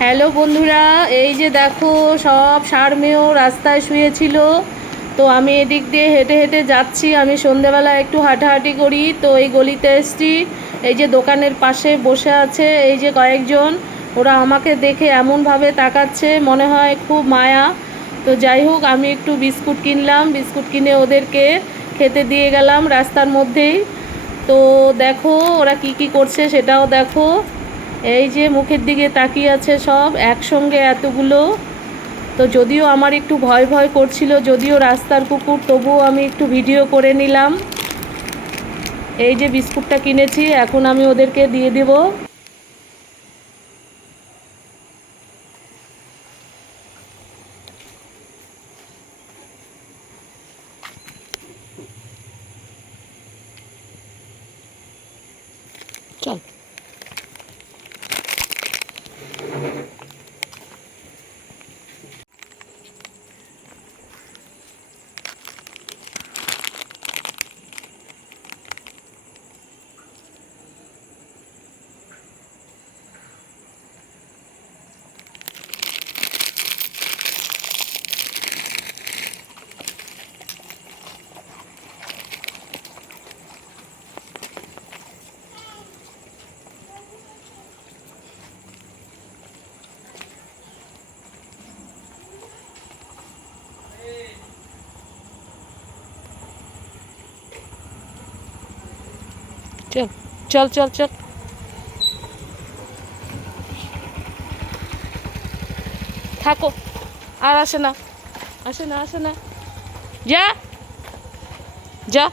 Hello বন্ধুরা, এই যে দেখো সব সার মেয়েও রাস্তায় শুয়েছিল। তো আমি এদিক দিয়ে হেঁটে হেঁটে যাচ্ছি। আমি সন্ধেবেলা একটু হাঁটাহাঁটি করি। তো এই গলিতে এসছি। এই যে দোকানের পাশে বসে আছে এই যে কয়েকজন। ওরা আমাকে দেখে এমনভাবে তাকাচ্ছে, মনে হয় খুব মায়া। তো যাই হোক, আমি একটু বিস্কুট কিনলাম। বিস্কুট কিনে ওদেরকে খেতে দিয়ে গেলাম রাস্তার মধ্যেই। তো দেখো ওরা কি কি করছে সেটাও দেখো। এই যে মুখের দিকে তাকিয়ে আছে সব, একসঙ্গে এতগুলো। তো যদিও আমার একটু ভয় ভয় করছিল, যদিও রাস্তার কুকুর, তবুও আমি একটু ভিডিও করে নিলাম। এই যে বিস্কুটটা কিনেছি, এখন আমি ওদেরকে দিয়ে দেব। চল। চল চল চল চল। থাকো। আর আসে না আসে না আসে না। যা। যা।